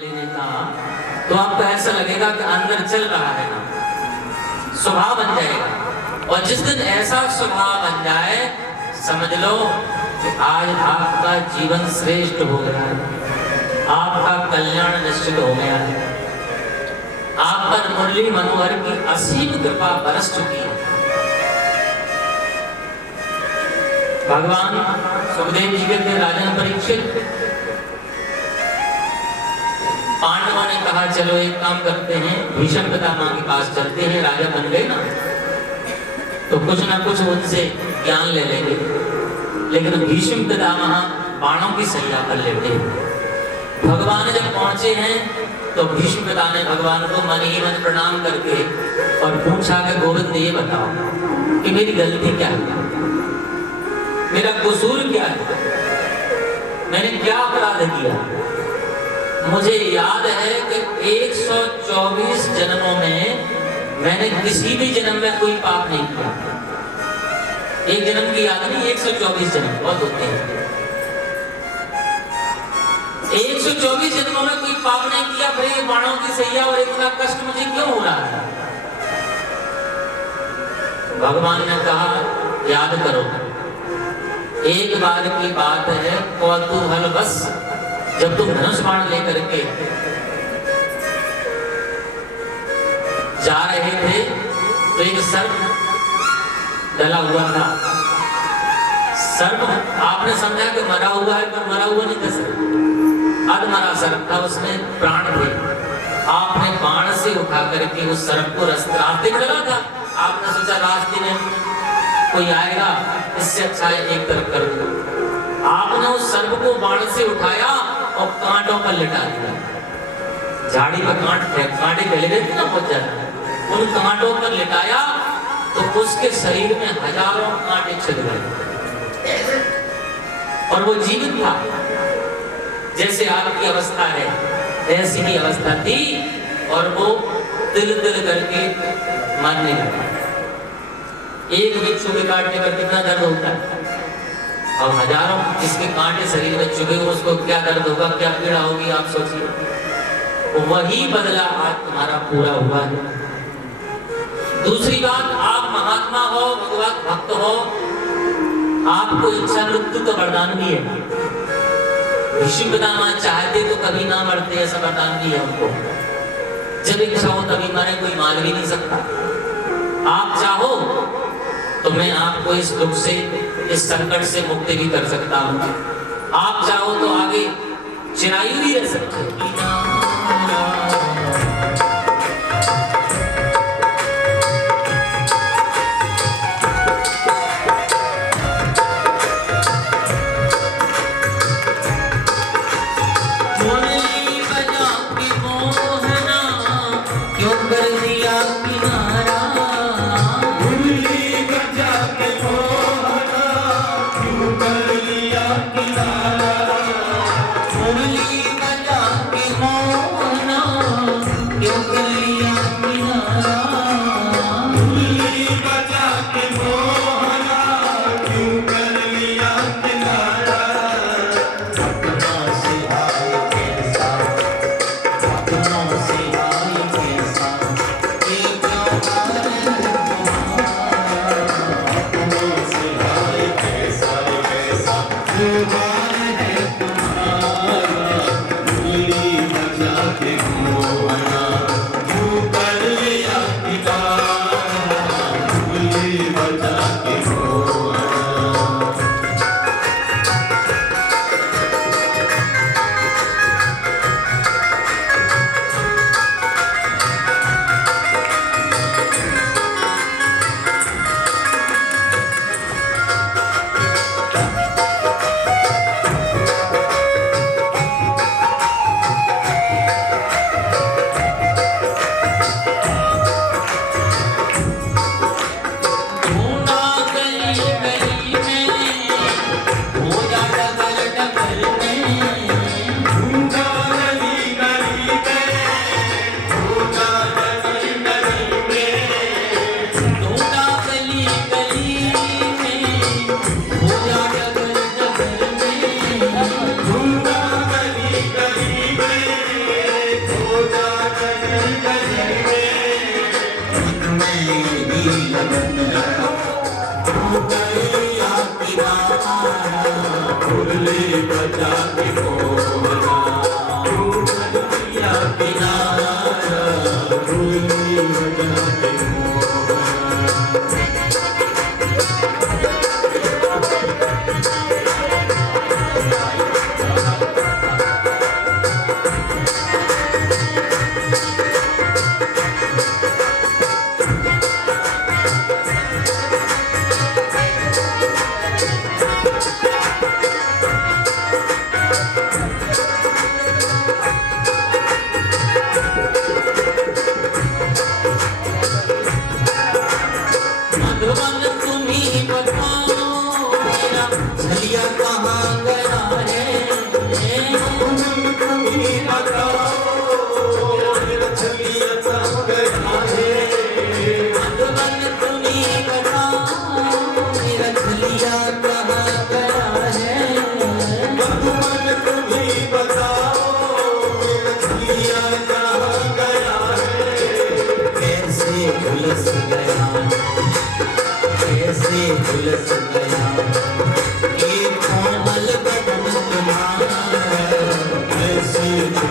लेने का, तो आपको ऐसा लगेगा कि अंदर चल रहा है ना, स्वभाव बन जाएगा। और जिस दिन ऐसा स्वभाव बन जाए, समझ लो कि आज आपका जीवन श्रेष्ठ हो गया है, आपका कल्याण निश्चित हो गया है, आप पर मुरली मनोहर की असीम कृपा बरस चुकी है। भगवान सुखदेव जी के राजन परीक्षित, पांडवों ने कहा चलो एक काम करते हैं, भीष्म पितामह के पास चलते हैं, राजा बन गए ना तो कुछ ना कुछ उनसे ज्ञान ले लेंगे। लेकिन भीष्म पितामह बाणों की सैया पर लेटे हैं। भगवान जब पहुंचे हैं तो भीष्म पिता ने भगवान को मन ही मन प्रणाम करके और पूछा कि गोविंद ये बताओ कि मेरी गलती क्या है, मेरा कसूर क्या है, मैंने क्या अपराध किया। मुझे याद है कि 124 जन्मों में मैंने किसी भी जन्म में कोई पाप नहीं किया। एक जन्म की याद नहीं, 124 जन्म बहुत होते हैं। 124 जन्मों में कोई पाप नहीं किया, फिर ये बाणों की सैया और इतना कष्ट मुझे क्यों हो रहा है। भगवान ने कहा याद करो, एक बार की बात है, कौतूहल बस जब तुम धनुष बाण लेकर के जा रहे थे तो एक सर्प डला हुआ था। सर्प आपने समझा कि मरा हुआ है, पर मरा हुआ नहीं था, सर्प अधमरा सर्प था, उसमें प्राण थे। आपने बाण से उठा करके उस सर्प को रास्ते में लगा था। आपने सोचा रास्ते में कोई आएगा, इससे अच्छा है एक तरफ कर दो। आपने उस सर्प को बाण से उठाया और कांटों पर लिटा दिया। झाड़ी पर कांटे पहले रहते ना बहुत ज्यादा, उन कांटों पर लिटाया तो उसके शरीर में हजारों कांटे छिद गए और वो जीवित था। जैसे आपकी अवस्था है ऐसी ही अवस्था थी और वो तिल तिल करके मरने लगा। एक बिच्छू के काटने पर कितना दर्द होता है, और हजारों इसके कांटे शरीर में चुभे हो, उसको क्या दर्द होगा, क्या पीड़ा होगी, आप सोचिए। वही बदला आज तुम्हारा पूरा हुआ है। दूसरी बात, आप महात्मा हो, भगवत भक्त हो, आपको इच्छा मृत्यु का वरदान भी है। भीष्म पितामह चाहते तो कभी ना मरते, ऐसा वरदान भी है उनको। जब इच्छा हो तभी मरे, कोई मार भी नहीं सकता। आप चाहो तो मैं आपको इस दुख से, इस संकट से मुक्ति भी कर सकता हूँ। आप चाहो तो आगे चिरायु भी रह सकते हैं। मुरली बजा के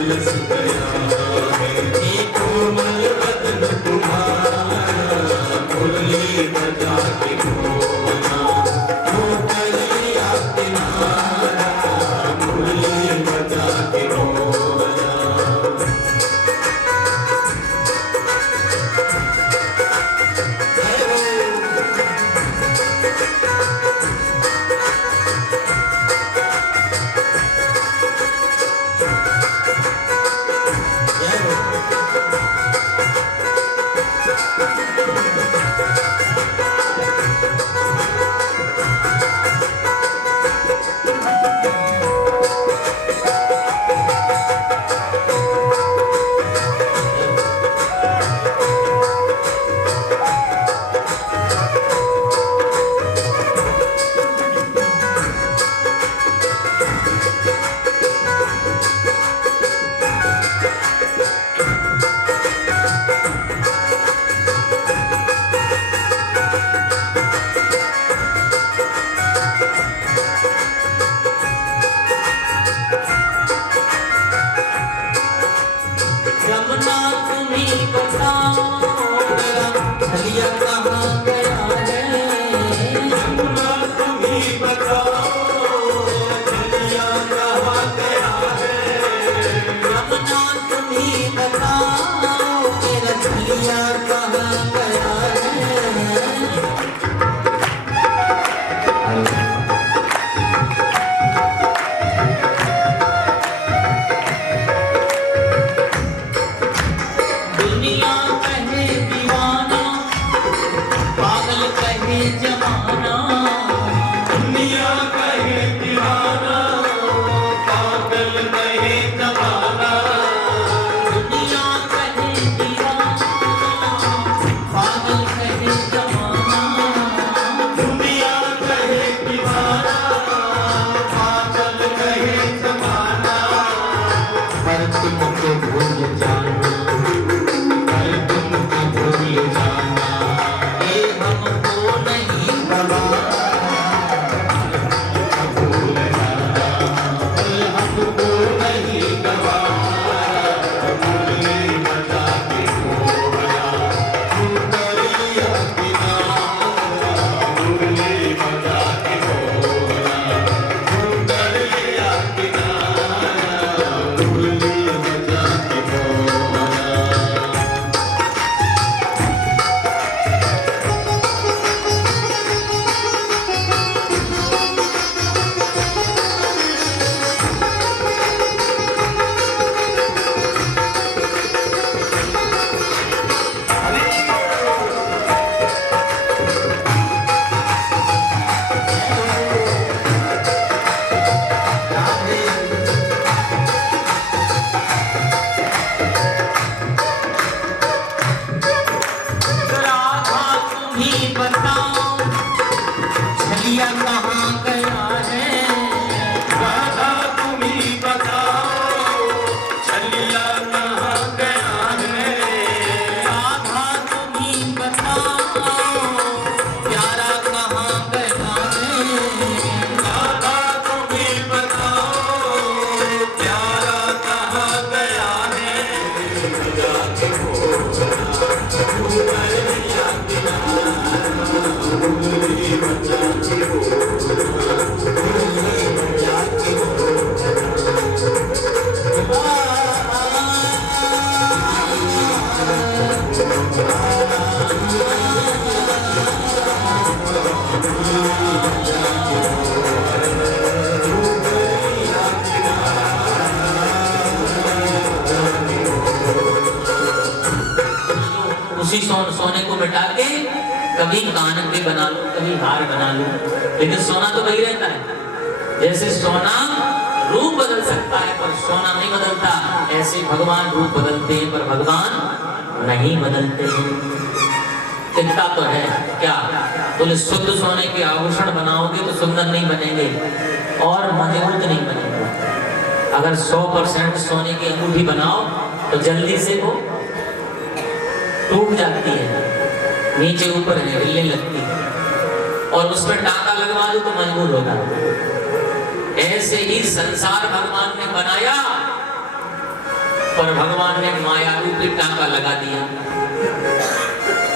बरस गया है। ये कोमल बदन तुम्हारा मुरली बजा के बोला, वो कर लिया किनारा मुरली बजा के बोला। उसी सोने को मिटा के कभी कान पे बना लो, कभी हार बना लो, लेकिन सोना तो वही रहता है। जैसे सोना रूप बदल सकता है पर सोना नहीं बदलता, ऐसे भगवान रूप बदलते हैं पर भगवान नहीं बदलते हैं। चिंता तो है क्या, बोले शुद्ध सोने के आभूषण बनाओगे तो सुंदर नहीं बनेंगे और मजबूत नहीं बनेंगे। अगर 100% सोने की अंगूठी बनाओ तो जल्दी से वो टूट जाती है, नीचे ऊपर हिलने लगती है, और उसमें टाका लगवा दो तो मजबूत होता है। ऐसे ही संसार भगवान ने बनाया पर भगवान ने माया रूपी टांका लगा दिया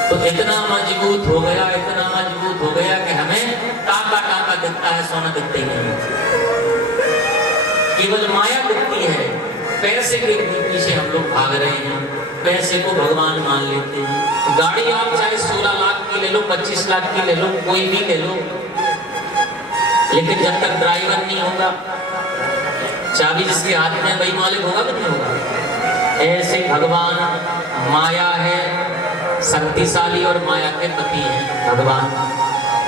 तो इतना मजबूत हो गया, इतना मजबूत हो गया कि हमें टांका टांका दिखता है, सोना दिखते ही नहीं। केवल माया दिखती है। पैसे के पीछे हम लोग भाग रहे हैं, पैसे को भगवान मान लेते हैं। गाड़ी आप चाहे 16 लाख की ले लो, 25 लाख की ले लो, कोई भी ले लो, लेकिन जब तक ड्राइवर नहीं होगा, चाबी जिसके हाथ में वही मालिक होगा कि नहीं होगा। ऐसे भगवान माया है, शक्तिशाली और माया के पति हैं भगवान,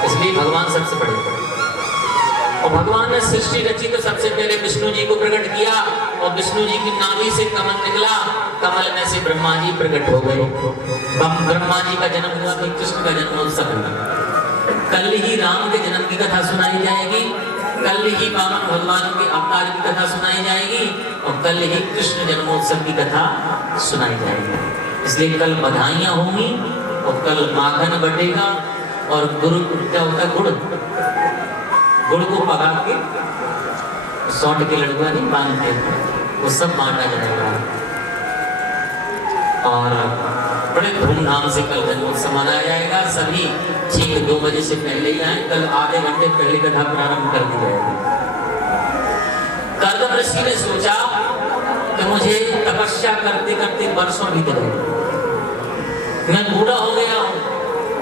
इसलिए भगवान सबसे बड़े। और भगवान ने सृष्टि रची तो सबसे पहले विष्णु जी को प्रकट किया और विष्णु जी की नाभि से कमल निकला, कमल में से ब्रह्मा जी प्रकट हो गए। ब्रह्मा जी का जन्म हुआ तो कृष्ण का जन्मोत्सव हुआ। कल ही राम के जन्म की कथा सुनाई जाएगी, कल ही वामन भगवान के अवतार की कथा सुनाई जाएगी और कल ही कृष्ण जन्मोत्सव की कथा सुनाई जाएगी। इसलिए कल बधाइयां होंगी और कल माखन बटेगा और गुरु क्या होता है, गुड़ को पका के सौंठ के लड़ुआ नहीं बांधते, वो सब बांटा जाएगा और बड़े धूमधाम से कल जन्मोत्सव मनाया जाएगा। सभी ठीक 2 बजे से पहले ही आए, कल आधे घंटे पहले कथा प्रारंभ कर दी जाएगी। कर्दम ऋषि ने सोचा कि मुझे तपस्या करते करते वर्षों बीत गए, मैं बूढ़ा हो गया हूँ,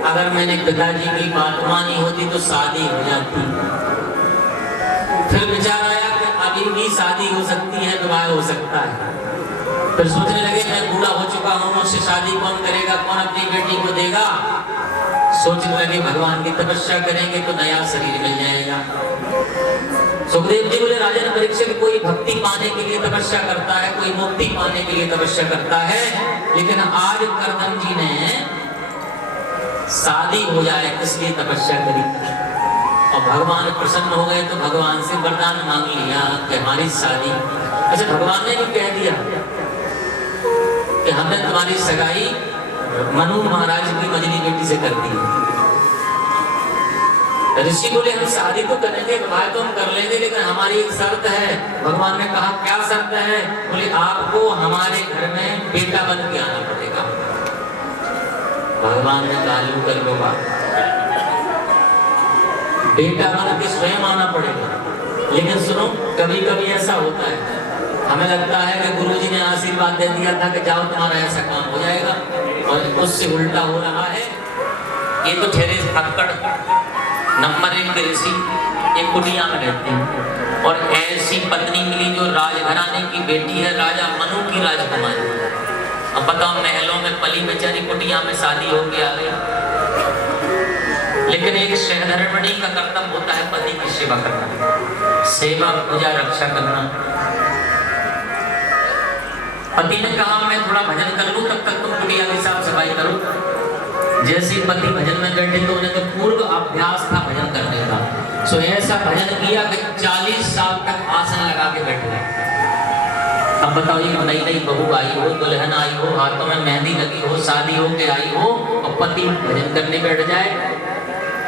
अगर मैंने पिताजी की बात मानी होती तो शादी हो जाती। फिर विचार आया कि अभी भी शादी हो सकती है, विवाह हो सकता है। फिर सोचने लगे मैं बूढ़ा हो चुका हूँ, मुझसे शादी कौन करेगा, कौन अपनी बेटी को देगा। सोचने लगे भगवान की तपस्या करेंगे तो नया शरीर मिल जाएगा। सुखदेव जी बोले राजन परीक्षित, कोई भक्ति पाने के लिए तपस्या करता है, कोई मुक्ति पाने के लिए तपस्या करता है, लेकिन आज कर्दम जी ने शादी हो जाए इसलिए तपस्या करी और भगवान प्रसन्न हो गए तो भगवान से वरदान मांग लिया कि हमारी शादी। अच्छा, भगवान ने भी कह दिया कि हमने तुम्हारी सगाई मनु महाराज की मजली बेटी से कर दी। ऋषि बोले हम शादी तो करेंगे, विवाह तो हम कर लेंगे, लेकिन हमारी एक शर्त है। भगवान ने कहा क्या शर्त है? बोले आपको हमारे घर में बेटा बन के आना पड़ेगा। भगवान ने चालू कर लो बात, बेटा बन के स्वयं आना पड़ेगा। लेकिन सुनो, कभी कभी ऐसा होता है, हमें लगता है कि गुरुजी ने आशीर्वाद दे दिया था कि जाओ तुम्हारा ऐसा काम हो जाएगा, और उससे उल्टा हो रहा है। ये तो ठहरे फक्कड़ नंबर 1 ऋषि एक कुटिया में रहते हैं और ऐसी पत्नी मिली जो राजघराने की बेटी है, राजा मनु की राजकुमारी। अब बताओ, महलों में पली बेचारी कुटिया में शादी हो के आ गई। लेकिन एक सहधर्मिणी का कर्तव्य होता है पति की सेवा करना, सेवा पूजा रक्षा करना। पति ने कहा मैं थोड़ा भजन कर लूं, तब तक तुम कुटिया की साफ सफाई करो। जैसे पति भजन में बैठे तो उन्हें तो पूर्व अभ्यास था भजन करने का, सो ऐसा भजन किया कि 40 साल तक आसन लगा के बैठ गए। अब बताओ, ये नई नई बहू आई हो, दुल्हन आई हो, हाथों में मेहंदी लगी हो, शादी हो के आई हो और पति भजन करने बैठ जाए,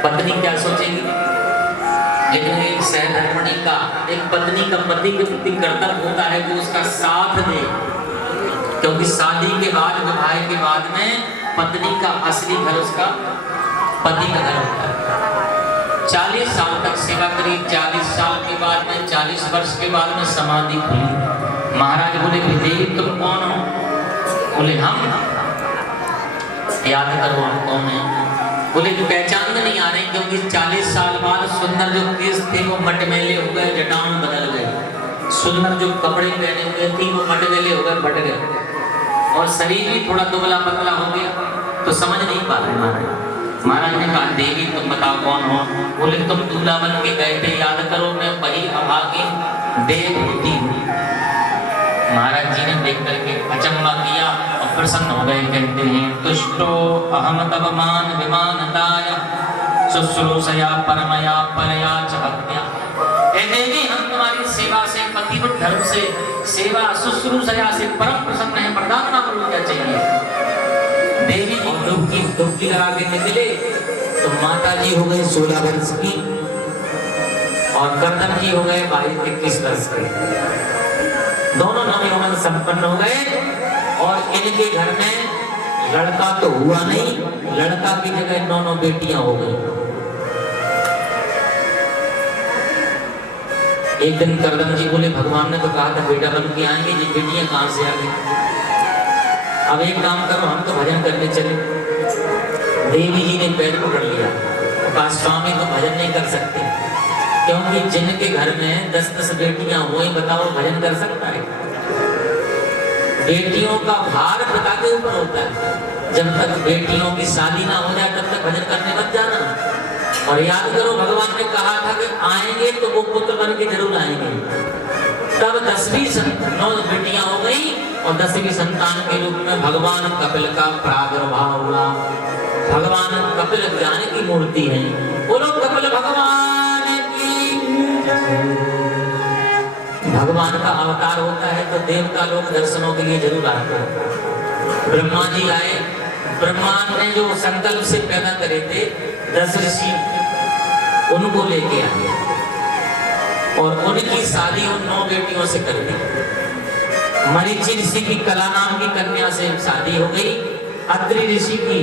पत्नी क्या सोचेगी? लेकिन एक सहधर्मिणी का, एक पत्नी का पति के प्रति कर्तव्य होता है कि उसका साथ दे, क्योंकि शादी के बाद, विवाह के बाद में पत्नी का असली घर उसका पति का घर होता है। 40 साल तक सेवा करी, 40 साल के बाद में, 40 वर्ष के बाद में समाधि खुली। महाराज बोले देवी तुम कौन हो? बोले हम, याद करो हम कौन है। बोले पहचान में नहीं आ रही, क्योंकि 40 साल बाद सुंदर जो केस थे वो मटमैले हो गए, जटाओं बदल गए। सुंदर जो कपड़े पहने हुए थे वो मटमैले हो गए, फट गए, और शरीर भी थोड़ा दुबला पतला हो गया, तो समझ नहीं पा रहे महाराज। महाराज ने कहा देवी तुम बताओ कौन हो? बोले तुम दूल्हा बन के गए थे, याद करो, मैं वही अभागी देवहूति हूँ। महाराज जी ने देख करके अचंबा किया और प्रसन्न हो गए। कहते हैं तुष्टो अहम तव मान विमानताय शुश्रूषया परमया परया च भक्त्या। हे देवी हम तुम्हारी सेवा से, पतिव्रत धर्म से, सेवा शुश्रूषया से परम प्रसन्न है, वरदान मांगो क्या चाहिए। देवी जी डुबकी लगा के निकले तो माता जी हो गई 16 वर्ष की और कर्दम जी हो गए 22-21 वर्ष के। दोनों नवयौवन संपन्न हो गए और इनके घर में लड़का तो हुआ नहीं, लड़का की जगह 9 बेटियां हो गई। एक दिन करदम जी बोले भगवान ने तो कहा था बेटा बन के आएंगे, ये बेटियां कहां से आ गई? अब एक काम करो, हम तो भजन करने चले। देवी जी ने पैर पकड़ लिया, कहा स्वामी तो भजन नहीं कर सकते, क्योंकि जिनके घर में 10-10 बेटियां हुई, बताओ भजन कर सकता है? बेटियों का भार पिता के ऊपर होता है। जब तक बेटियों की शादी ना हो जाए तब तक भजन करने मत जाना। और याद करो भगवान ने कहा था कि आएंगे तो वो पुत्र बन के जरूर आएंगे। तब 10वीं 9 बेटियां हो गई और 10वीं संतान के रूप में भगवान कपिल का प्रादुर्भाव हुआ। भगवान कपिल ज्ञान की मूर्ति है। बोलो कपिल भगवान की। भगवान का अवतार होता है तो देवता लोग दर्शनों के लिए जरूर आते हैं। ब्रह्मा जी आए, ब्रह्मा ने जो संकल्प से पैदा करे थे 10 ऋषि, उनको लेके आए और उनकी शादी उन 9 बेटियों से कर दी। मरीचि ऋषि की कला नाम की कन्या से शादी हो गई। अत्रि ऋषि की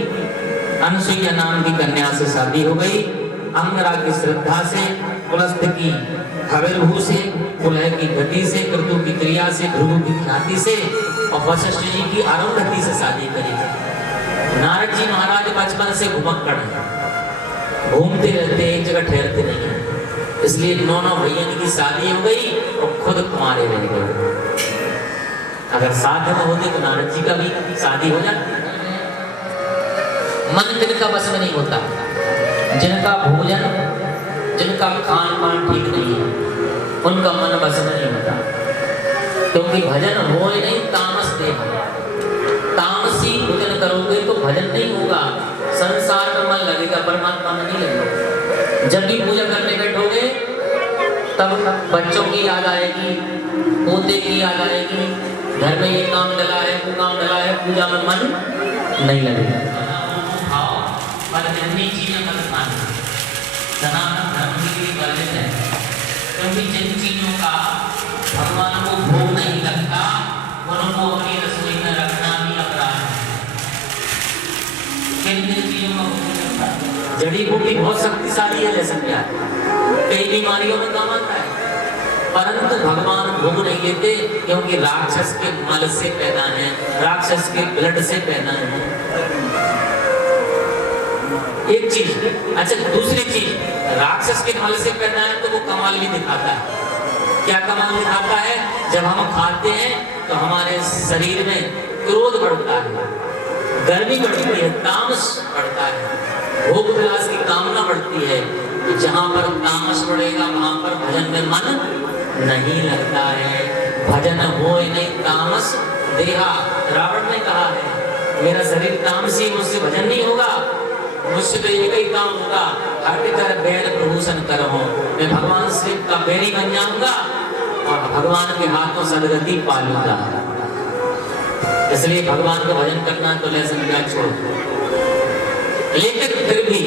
अनसुईया नाम की कन्या से शादी हो गई। अंगरा की श्रद्धा से, पुलस्त्य की हविर्भू से, पुलह की गति से, क्रतु की क्रिया से, भृगु की ख्याति से और वशिष्ठ जी की अरुंधति से शादी करी। नारद जी महाराज बचपन से घुमक्कड़ हैं, घूमते रहते, एक जगह ठहरते नहीं है, इसलिए 9 भैया की शादी हो गई और खुद कुंवारे रह गए। अगर साथ में होते तो नारद जी का भी शादी हो जाती। मन जिनका बस में नहीं होता, जिनका भोजन, जिनका खान पान ठीक नहीं है, उनका मन बस में नहीं होता, क्योंकि भजन हो ही नहीं, तामस देह। तामसी भोजन करोगे तो भजन नहीं होगा, संसार में मन लगेगा, परमात्मा में नहीं लगेगा। जब भी पूजा करने बैठोगे तब बच्चों की याद आएगी, पोते की याद आएगी, घर में ये काम डला है, वो काम डला है, पूजा में मन नहीं लगेगा। चीजें मत खाना, सनातन धर्म के लिए वर्जित है, क्योंकि जिन चीजों का भगवान को भोग नहीं लगता उनको अपनी रसोई में रखना भी अपराध है। किन किन चीजों का भोग लगता है? जड़ी बूटी बहुत शक्तिशाली है, जैसे क्या कई बीमारियों में काम आता है, परंतु भगवान भोग नहीं लेते, क्योंकि राक्षस के मल से पैदा है, राक्षस के ब्लड से पैदा है। एक चीज। अच्छा, दूसरी चीज, राक्षस के मल से पैदा है तो वो कमाल भी दिखाता है। क्या कमाल दिखाता है? जब हम खाते हैं तो हमारे शरीर में क्रोध बढ़ता है, गर्मी बढ़ती है, तामस बढ़ता है, भोग विलास की कामना बढ़ती है। तो जहां पर तामस बढ़ेगा वहां पर भजन में मन नहीं लगता है। भजन हो नहीं, तामस देहा। रावण ने कहा है मेरा शरीर तामसी, मुझसे भजन नहीं होगा, मुझसे तो एक ही काम होगा, हट कर बैर प्रभूषण करहूं, मैं भगवान शिव का बैरी बन जाऊंगा और भगवान के हाथों सदगति पालूंगा। इसलिए भगवान को भजन करना तो लहसुन प्याज छोड़ो, लेकिन फिर भी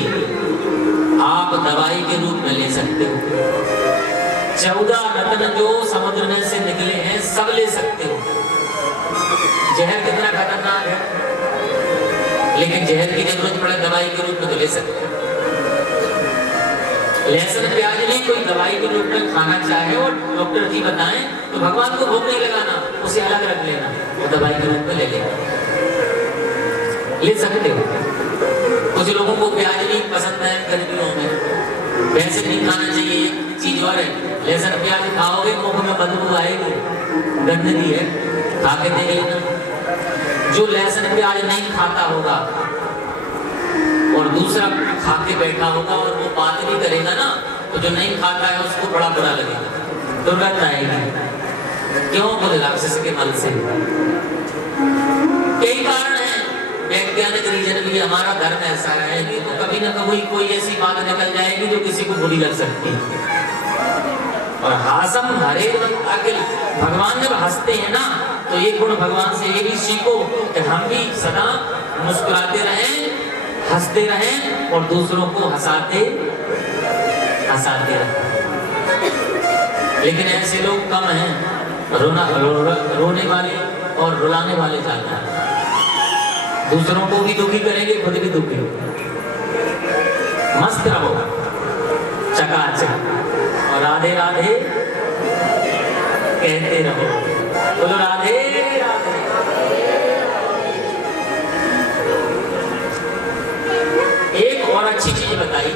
आप दवाई के रूप में ले सकते हो। 14 रत्न जो समुद्र में से निकले हैं सब ले सकते हो। जहर कितना खतरनाक है, लेकिन जहर की जरूरत पड़े दवाई के रूप में तो ले सकते हैं। लहसुन प्याज भी कोई दवाई के रूप में खाना चाहे और डॉक्टर जी बताएं तो भगवान को भोग नहीं लगाना, उसे अलग रख लेना, वो दवाई के रूप में ले लेना, ले सकते हो। कुछ लोगों को प्याज नहीं पसंद है गर्मियों में, वैसे नहीं खाना चाहिए। एक चीज और है, लहसुन प्याज खाओगे मुंह में बदबू आएगी, गंदगी है, खा के देख लेना। जो लहसुन प्याज नहीं खाता होगा और दूसरा खा के बैठा होगा और वो बात नहीं करेगा ना, तो जो नहीं खाता है उसको बड़ा बुरा लगेगा, दुर्गंध आएगी। क्यों? बोले राक्षस के मल से। कई कारण हैं, वैज्ञानिक रीजन भी। हमारा धर्म ऐसा है कि तो कभी ना कभी कोई ऐसी बात निकल जाएगी जो किसी को बुरी लग सकती है। और हासम हरे अखिल, भगवान जब हंसते हैं ना तो ये गुण भगवान से ये भी सीखो कि हम भी सदा मुस्कुराते रहें, हंसते रहें और दूसरों को हंसाते रहें। लेकिन ऐसे लोग कम हैं। रोने वाले और रुलाने वाले ज्यादा है। दूसरों को भी दुखी करेंगे, खुद भी दुखी हो। मस्त रहो चकाचक और राधे राधे कहते रहो। बोलो राधे राधे। एक और अच्छी चीज बताई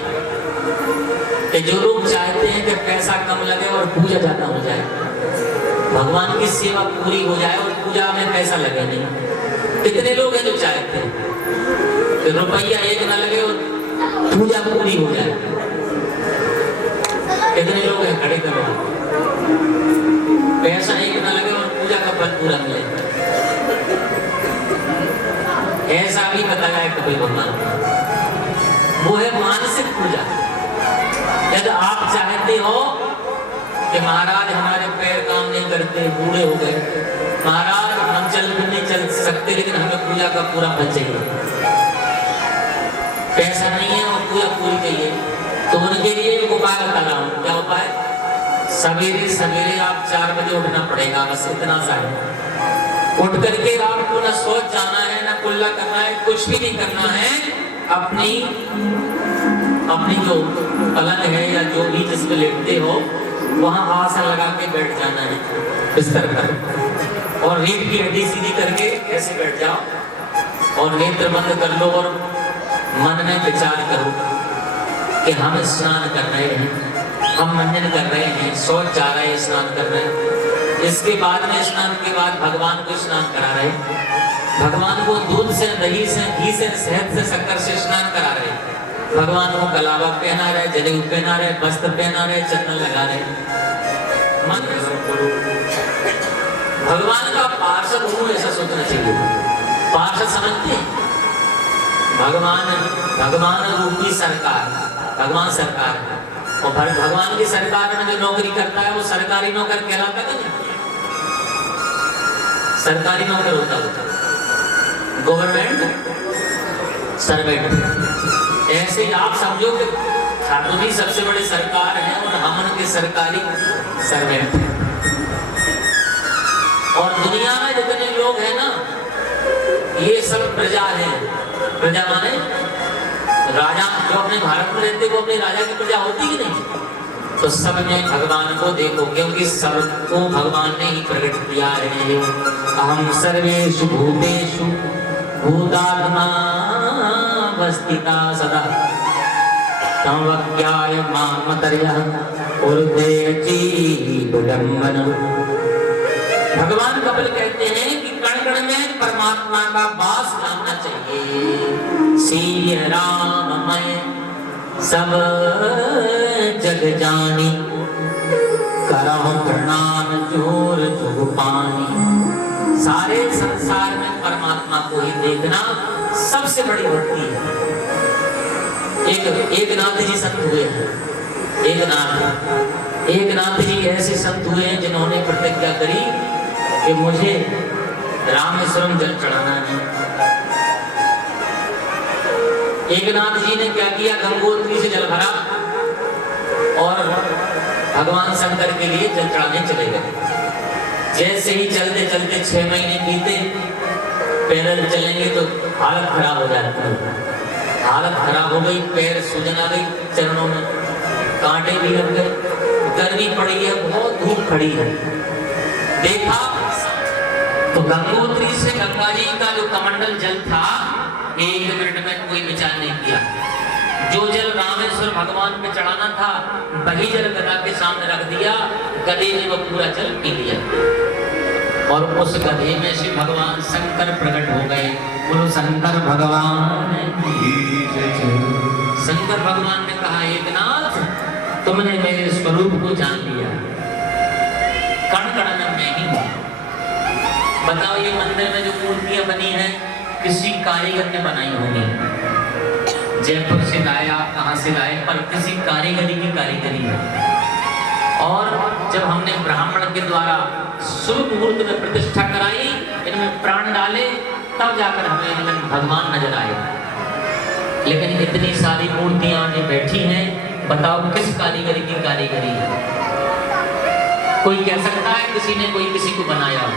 कि जो लोग चाहते हैं कि पैसा कम लगे और पूजा ज्यादा हो जाए, भगवान की सेवा पूरी हो जाए और पूजा में पैसा लगे नहीं, कितने लोग हैं जो चाहते हैं कि रुपया एक ना लगे और पूजा पूरी हो जाए? कितने लोग हैं? खड़े करो। पैसा एक ना लगे और पूजा का फल पूरा मिले, ऐसा भी बताया है कपिल भगवान। वो है मानसिक पूजा। यदि आप चाहते हो कि महाराज हमारे पैर काम नहीं करते, बूढ़े हो गए, महाराज हम चल भी नहीं चल सकते, लेकिन हमें पूजा का पूरा फल चाहिए, पैसा नहीं है और पूजा पूरी चाहिए, तो उनके लिए एक उपाय बता रहा हूँ। क्या उपाय? सवेरे सवेरे आप 4 बजे उठना पड़ेगा, बस इतना सा है। उठ करके आपको न सोच जाना है, न कुल्ला करना है, कुछ भी नहीं करना है। अपनी जो पलंग है या जो भी जिस पे लेटते हो वहां आसन लगा के बैठ जाना है बिस्तर पर, और रीढ़ की हड्डी सीधी करके ऐसे बैठ जाओ और नेत्र बंद कर लो और मन में विचार करो कि हम स्नान कर रहे हैं, हम मंजन कर रहे हैं, शौच जा रहे हैं, स्नान कर रहे हैं। इसके बाद में स्नान के बाद भगवान को स्नान करा रहे हैं, भगवान को दूध से, दही से, घी से, शहद से, शक्कर से स्नान करा रहे हैं, भगवान को गलावा पहना रहे, जनेऊ पहना रहे, वस्त्र पहना रहे, चंदन लगा रहे। मन भगवान का पार्षद हूँ ऐसा सोचना चाहिए। पार्षद समझते हैं? भगवान रूपी सरकार, भगवान सरकार है, और भगवान की सरकार में जो नौकरी करता है वो सरकारी नौकर कहलाता है नहीं? सरकारी नौकर होता है गवर्नमेंट सर्वेंट। ऐसे ही आप समझो कि ठाकुर जी सबसे बड़े सरकार हैं और हम उनके सरकारी सर्वेंट हैं। और दुनिया में जितने लोग हैं ना, ये सब प्रजा हैं। प्रजा माने राजा, जो अपने भारत में रहते वो अपने राजा की प्रजा होती ही नहीं। तो सब में भगवान को देखो, क्योंकि सबको भगवान ने ही प्रकट किया है। अहम सर्वेषु भूतेषु भूतात्मा वस्थिता सदा संवक्याय मामतर्यः उर्ध्वेची विडम्बन। भगवान कपिल कहते हैं कि कण कण में परमात्मा का वास जानना चाहिए। श्री राममय सब जग जानी, करहु प्रणाम जोर जुग पानी। सारे संसार में परमात्मा को ही देखना सबसे बड़ी भक्ति है। एक नाथ जी संत हुए हैं, एक नाथ जी ऐसे संत हुए हैं जिन्होंने प्रतिज्ञा करी कि मुझे रामेश्वरम जल चढ़ाना है। एक नाथ जी ने क्या किया, गंगोत्री से जल भरा और भगवान शंकर के लिए जल चढ़ाने चले गए। जैसे ही चलते चलते 6 महीने बीते, पैदल चलेंगे तो हालत खराब हो जाती है। हालत खराब हो गई, पैर सूजन आ गई, चरणों में कांटे भी लग गए, गर्मी पड़ी है, बहुत धूप खड़ी है। देखा तो गंगोत्री से गंगा जी का जो कमंडल जल था 1 मिनट में कोई विचार नहीं किया। जो जल रामेश्वर भगवान पे चढ़ाना था वही जल गदा के सामने रख दिया, गधे ने वो पूरा जल पी लिया और उस गधे में से भगवान शंकर प्रकट हो गए। बोलो शंकर भगवान। शंकर भगवान ने कहा, एक नाथ तुमने मेरे स्वरूप को जान लिया, कण कण में मैं ही हूँ। बताओ ये मंदिर में जो मूर्तियां बनी हैं किसी कारीगर ने बनाई होंगी, जयपुर से लाए, आप कहाँ से लाए, पर किसी कारीगरी की कारीगरी है। और जब हमने ब्राह्मण के द्वारा शुभ मुहूर्त में प्रतिष्ठा कराई, इनमें प्राण डाले, तब जाकर हमें इनमें भगवान नजर आए। लेकिन इतनी सारी मूर्तियां आगे बैठी हैं, बताओ किस कारीगरी की कारीगरी है? कोई कह सकता है किसी ने कोई किसी को बनाया हो?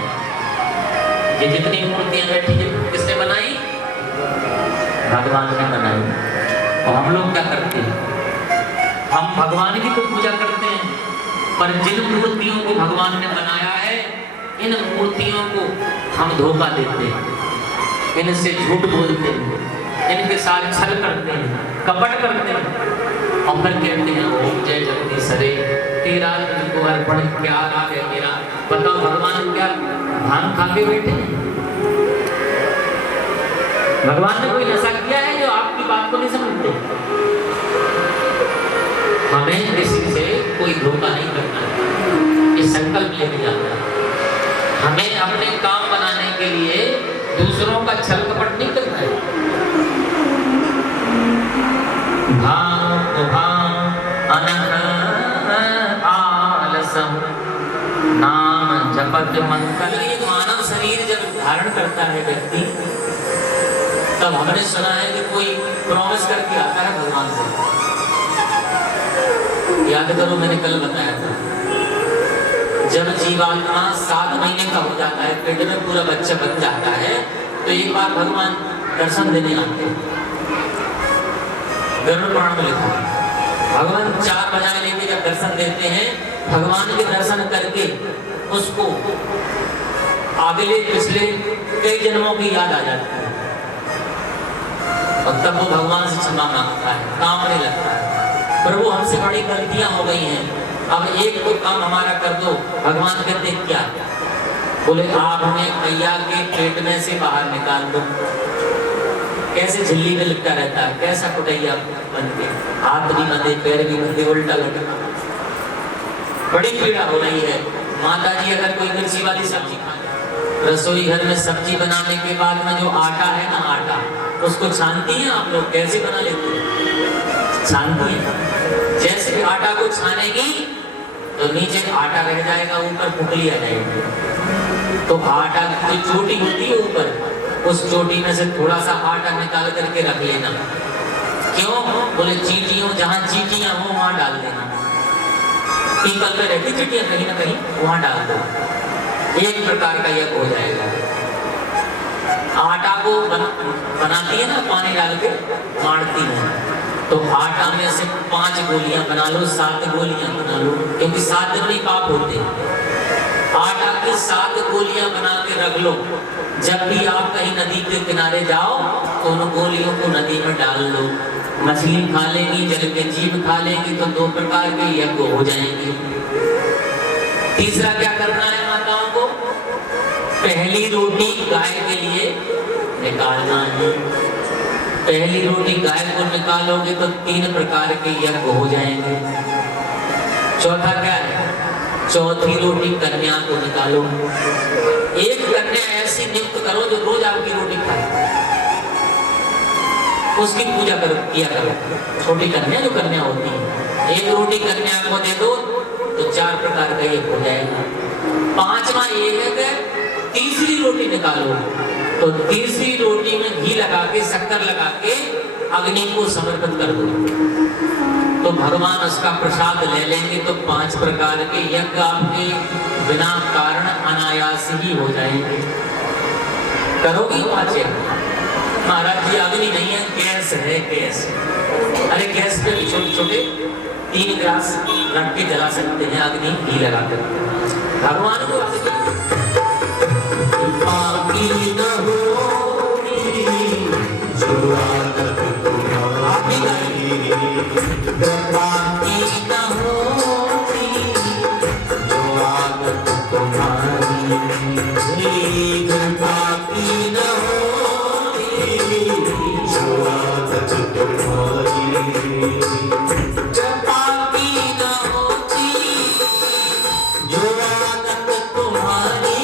ये जितनी मूर्तियां बैठी है किसने बनाई? भगवान ने बनाई। और हम लोग क्या करते हैं? हम भगवान की तो पूजा करते हैं, पर जिन मूर्तियों को भगवान ने बनाया है, इन मूर्तियों को हम धोखा देते हैं, इनसे झूठ बोलते हैं, इनके साथ छल करते हैं, कपट करते हैं, और फिर कहते हैं ओम जय जगदीश हरे, तेरा तुझको अर्पण, क्या राग है मेरा? बताओ भगवान क्या भांग खा के बैठे हैं? भगवान ने कोई नशा किया है जो आपकी बात को नहीं समझते? हमें किसी से कोई धोखा नहीं करना है, ये संकल्प लेके जाना है। हमें अपने काम बनाने के लिए दूसरों का छल कपट नहीं करना है। नाम जपत मंगल। ये मानव शरीर जब धारण करता है व्यक्ति, तब हमने सुना है कि कोई प्रॉमिस करके आता है भगवान से। याद करो, मैंने कल बताया था, जब जीवात्मा 7 महीने का हो जाता है, पेट में पूरा बच्चा बन जाता है, तो एक बार भगवान दर्शन देने आते हैं। गरुड़ पुराण में लिखा है, भगवान 4 बजाए लेके जब दर्शन देते हैं, भगवान के दर्शन करके उसको अगले पिछले कई जन्मों की याद आ जाती है, और तब वो भगवान से क्षमा मांगता है, कांपने लगता है, प्रभु हमसे बड़ी गलतियां हो गई हैं, अब एक तो काम हमारा कर दो। भगवान कहते क्या? बोले आप हमें मैया के पेट में से बाहर निकाल दो। कैसे झिल्ली में लिपटा रहता है, कैसा कुटैया बन के, हाथ भी बंधे, पैर भी बंधे, उल्टा लटका, बड़ी पीड़ा हो रही है। माता जी अगर कोई मिर्ची वाली सब्जी खाए, रसोई घर में सब्जी बनाने के बाद में जो आटा है ना, आटा उसको छानती हैं आप लोग? कैसे बना लेते हैं? छानती हैं। जैसे आटा को छानेगी तो नीचे आटा रह जाएगा, ऊपर पुकली आ जाएगी। तो आटा की चोटी होती है ऊपर, उस चोटी में से थोड़ा सा आटा निकाल करके रख लेना। क्यों? बोले चींटियों, जहाँ चींटियां हो वहां डाल देना। पीपल पे रहती चींटियां कहीं ना कहीं, वहां डाल दो। एक प्रकार का यज्ञ हो जाएगा। आटा को बनाती है ना, पानी डाल के मारती है, तो आटा में से 5 गोलियां बना लो, 7 गोलियां बना लो, क्योंकि 7 दिन में पाप होते हैं। आटा की 7 गोलियां बना के रख लो। जब भी आप कहीं नदी के किनारे जाओ तो उन गोलियों को नदी में डाल दो। मछली खा लेंगी, जल के जीव खा लेंगी, तो 2 प्रकार के यज्ञ हो जाएंगे। तीसरा क्या करना है माताओं को? पहली रोटी गाय के लिए निकालना है। पहली रोटी गाय को निकालोगे तो 3 प्रकार के यज्ञ हो जाएंगे। चौथा क्या है? चौथी रोटी कन्या को निकालो। एक कन्या ऐसी नियुक्त करो जो रोज आपकी रोटी खाए, उसकी पूजा करो, किया करो। छोटी कन्या जो कन्या होती है, एक रोटी कन्या को दे दो तो 4 प्रकार का यज्ञ हो जाएगा। 5वां यज्ञ, तीसरी रोटी निकालो, तो तीसरी रोटी में घी लगा के, शक्कर लगा के अग्नि को समर्पित कर दो, तो भगवान उसका प्रसाद ले लेंगे। तो 5 प्रकार के यज्ञ आपके बिना कारण अनायास ही हो जाएंगे। करोगी 5 यज्ञ? महाराज जी अग्नि नहीं है, गैस है, गैस। अरे गैस पे छोटे छोटे 3 गिलास रख के जला सकते हैं, अग्नि घी लगा कर। भगवान को बाकी न होगी जो आदत तुम्हारी, बाकी न होगी जो आदत तुम्हारी, बाकी न होगी जो आदत तुम्हारी, बाकी न होगी जो आदत तुम्हारी,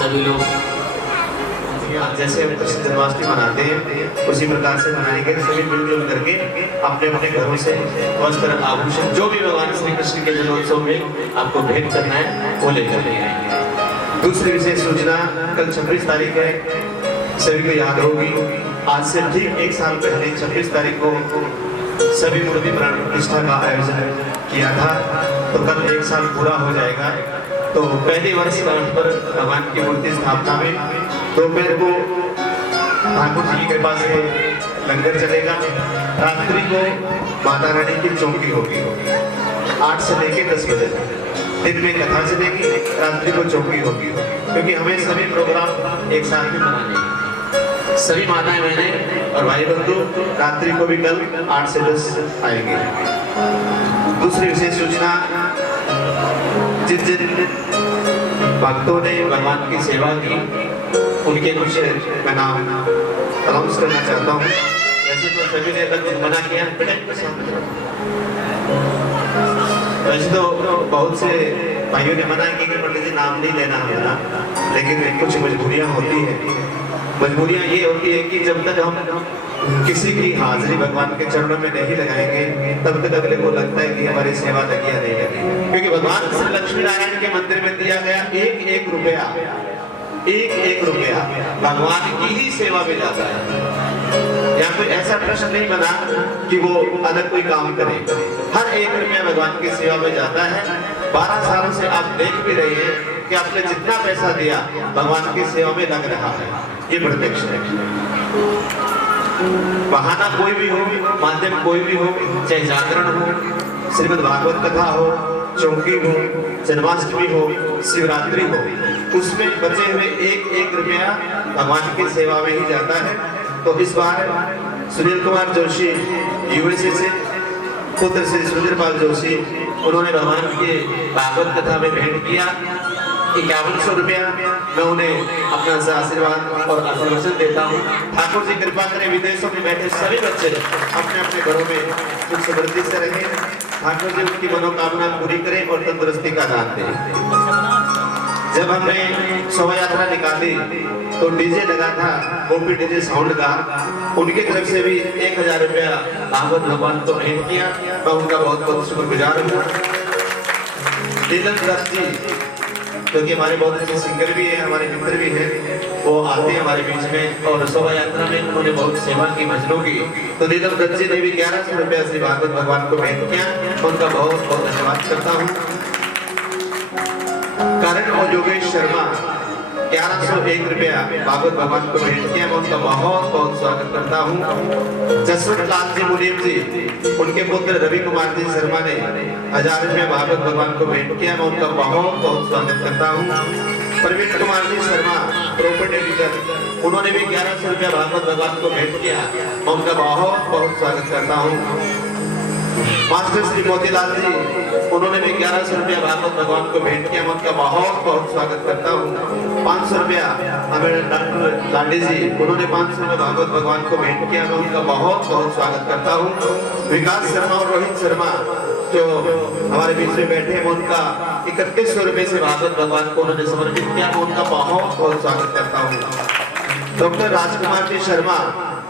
सभी लोग जैसे हम कृष्ण जन्माष्टमी मनाते हैं उसी प्रकार से मनाएंगे। सभी मिलजुल करके अपने अपने घरों से वस्त्र आभूषण जो भी भगवान श्री कृष्ण के जन्मोत्सव में आपको भेंट करना है वो लेकर ले आएंगे। दूसरी विशेष सूचना, कल 26 तारीख है, सभी को याद होगी। आज से ठीक एक साल पहले 26 तारीख को सभी मूर्ति प्राण प्रतिष्ठा का आयोजन किया था, तो कल एक साल पूरा हो जाएगा। तो पहली वर्षगांठ पर भगवान की मूर्ति स्थापना में दोपहर को ठाकुर जी की कृपा से लंगर चलेगा। रात्रि को माता रानी की चौकी होगी 8 से लेकर 10 बजे। दिन में कथा चलेगी, रात्रि को चौकी होगी, क्योंकि हमें सभी प्रोग्राम एक साथ में मनाने हैं। सभी माताएं बहनें और भाई बंधु रात्रि को भी कल 8 से 10 आएंगे। दूसरी विशेष सूचना, जिन जिन भक्तों ने भगवान की सेवा की उनके कुछ मैं नाम अनाउंस करना चाहता हूँ। वैसे तो सभी ने लगभग मना किया, वैसे तो बहुत से भाइयों ने मना किया कि पंडित जी नाम नहीं लेना हमारा, लेकिन कुछ मजबूरियाँ होती हैं। मजबूरियाँ ये होती है कि जब तक हम किसी की हाजिरी भगवान के चरणों में नहीं लगाएंगे तब तक अगले को लगता है कि हमारी सेवा लगी या नहीं लगी। क्योंकि भगवान श्री लक्ष्मी नारायण के मंदिर में दिया गया एक एक रुपया भगवान की ही सेवा में जाता है। यहाँ कोई ऐसा प्रश्न नहीं बना कि वो अलग कोई काम करे, हर एक रुपया भगवान की सेवा में जाता है। 12 सालों से आप देख भी रहे हैं कि आपने जितना पैसा दिया भगवान की सेवा में लग रहा है, ये प्रत्यक्ष है। बहाना कोई भी हो, माध्यम कोई भी हो, चाहे जागरण हो, श्रीमद् भागवत कथा हो, चौकी हो, जन्माष्टमी हो, शिवरात्रि हो, उसमें बचे हुए एक एक रुपया भगवान की सेवा में ही जाता है। तो इस बार सुनील कुमार जोशी यूएसए से, पुत्र श्री सुधीरपाल जोशी, उन्होंने भगवान के भागवत कथा में भेंट किया 5100 रुपया। मैं उन्हें अपना आशीर्वाद और आशीर्वचन देता हूँ। ठाकुर जी कृपा करें, विदेशों में बैठे सभी बच्चे अपने अपने घरों में सुख समृद्धि से रहें। ठाकुर जी उनकी मनोकामना पूरी करें और तंदुरुस्ती का दान दें। जब हमने शोभा यात्रा निकाली तो डीजे लगा था, गोपी डीजे साउंड का, उनकी तरफ से भी 1000 रुपया भागवत भगवान को भेंट किया। मैं उनका बहुत बहुत शुक्रगुजार हूँ। नीलम दत्त जी जो कि हमारे बहुत अच्छे सिंगर भी हैं, हमारे मित्र भी हैं, वो आते हैं हमारे बीच में और शोभा यात्रा में उन्होंने बहुत सेवा की भजनों की। तो नीलम दत्त जी ने भी 1100 रुपया श्री भागवत भगवान को भेंट किया। उनका बहुत बहुत धन्यवाद करता हूँ। को योगेश शर्मा 1101 रुपया भागवत भगवान को भेंट किया। मैं उनका बहुत बहुत स्वागत करता हूँ। जसवंत लाल जी मुनीम जी, उनके पुत्र रवि कुमार जी शर्मा ने 1000 रुपया भागवत भगवान को भेंट किया। मैं उनका बहुत बहुत स्वागत करता हूँ। प्रवीण कुमार जी शर्मा प्रॉपर्टी डीलर, उन्होंने भी 1100 रुपया भागवत भगवान को भेंट किया। मैं उनका बहुत बहुत स्वागत करता हूँ। मास्टर श्री मोतीलाल जी, उन्होंने भी 1100 रुपया भागवत भगवान को भेंट किया। मैं उनका बहुत बहुत स्वागत करता हूँ। 500 रुपया हमें डॉक्टर लांडे जी, उन्होंने 500 रुपया भागवत भगवान को भेंट किया। मैं उनका बहुत बहुत स्वागत करता हूँ। विकास शर्मा और रोहित शर्मा जो हमारे बीच में बैठे हैं, उनका 3100 रुपये से भागवत भगवान को उन्होंने समर्पित किया। मैं उनका बहुत बहुत स्वागत करता हूँ। डॉक्टर राजकुमार जी शर्मा,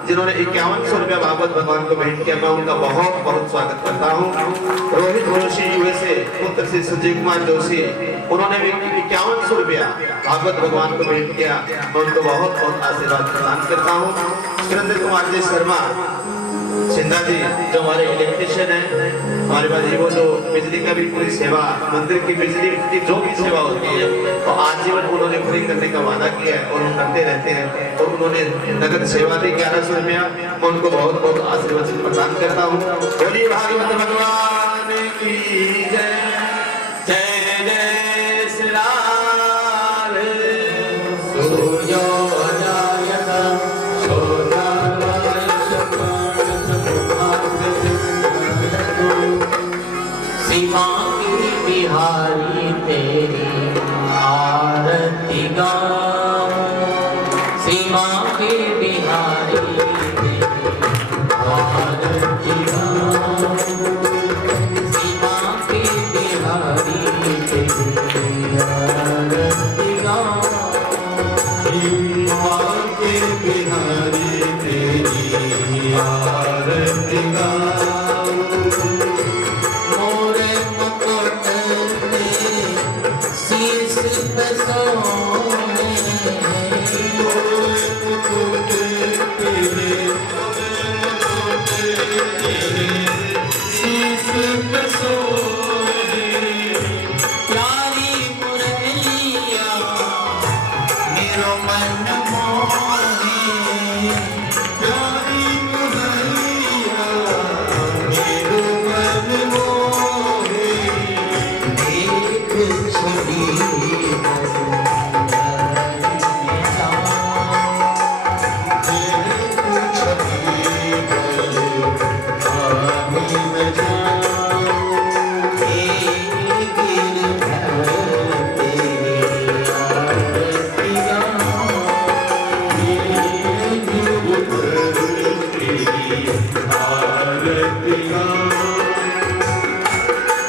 जिन्होंने 5100 रुपया भागवत भगवान को भेंट किया। मैं उनका बहुत बहुत स्वागत करता हूँ। रोहित जोशी यूएसए, पुत्र श्री संजय कुमार जोशी, उन्होंने भी 5100 रुपया भागवत भगवान को भेंट किया। मैं उनको बहुत बहुत आशीर्वाद प्रदान करता हूँ। सुरेंद्र कुमार जी शर्मा सिंधा जी, जो हमारे इलेक्ट्रिशियन है, हमारे पास ये वो जो बिजली का भी पूरी सेवा, मंदिर की बिजली की जो भी सेवा होती है, तो आजीवन उन्होंने पूरी करने का वादा किया है और वो करते रहते हैं। और उन्होंने नगद सेवा दी 1100 रुपया। मैं उनको बहुत बहुत आशीर्वाद प्रदान करता हूँ। बोलिए भागवत भगवान की जय। जय जय श्री राम। सीमा की बिहारी तेरी आरती गाऊं, सीमा की बिहारी तेरी आरती गाऊं, सीमा की बिहारी तेरी आरती गाऊं, सीमा की बिहारी तेरी आरती गाऊं।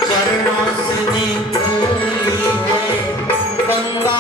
चरणों से निकली है गंगा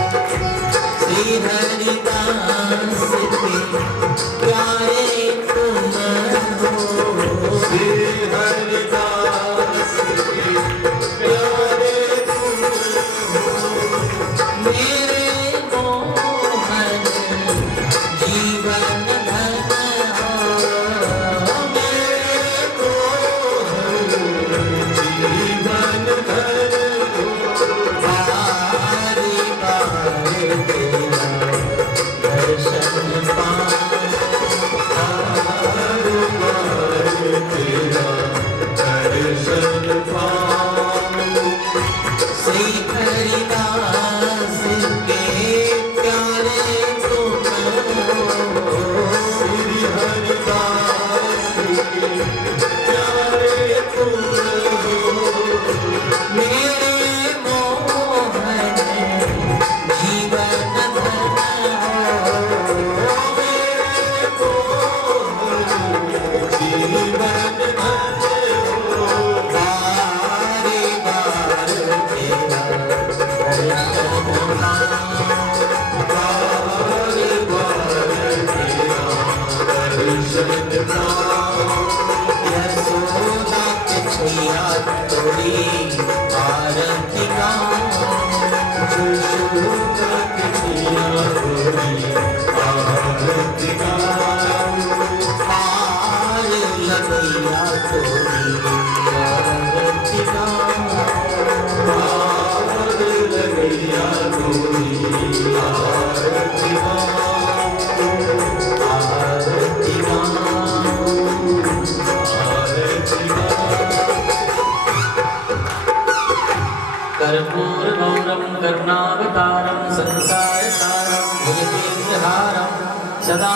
श्री हरिदास के प्यारे तुम हो, श्री हरिदास के प्यारे तुम हो, मेरे मोहन जीवन धन हो, मेरे मोहन जीवन धन हो, बारी बारी तेरा दर्शन पाऊं, बारी बारी तेरा दर्शन पाऊं, श्री हरिदास के प्यारे तुम हो, श्री हरिदास के प्यारे तुम हो, मेरे मोहन जीवन धन हो, मेरे मोहन जीवन धन हो, बारी बार तेरा दर्शन पाऊं, बारी बार तेरा दर्शन पाऊं, यशोदा के छैया तोरी आरती गाऊं, यशोदा के छैया तोरी आरती गाऊं, पार लगैया तोरी आरती गाऊं, पार लगैया तोरी आरती गाऊं, आरती गाऊं, आरती गाऊं। कर्पूर गौरम करुणावतारम संसार सारम भुजगेन्द्रहारम सदा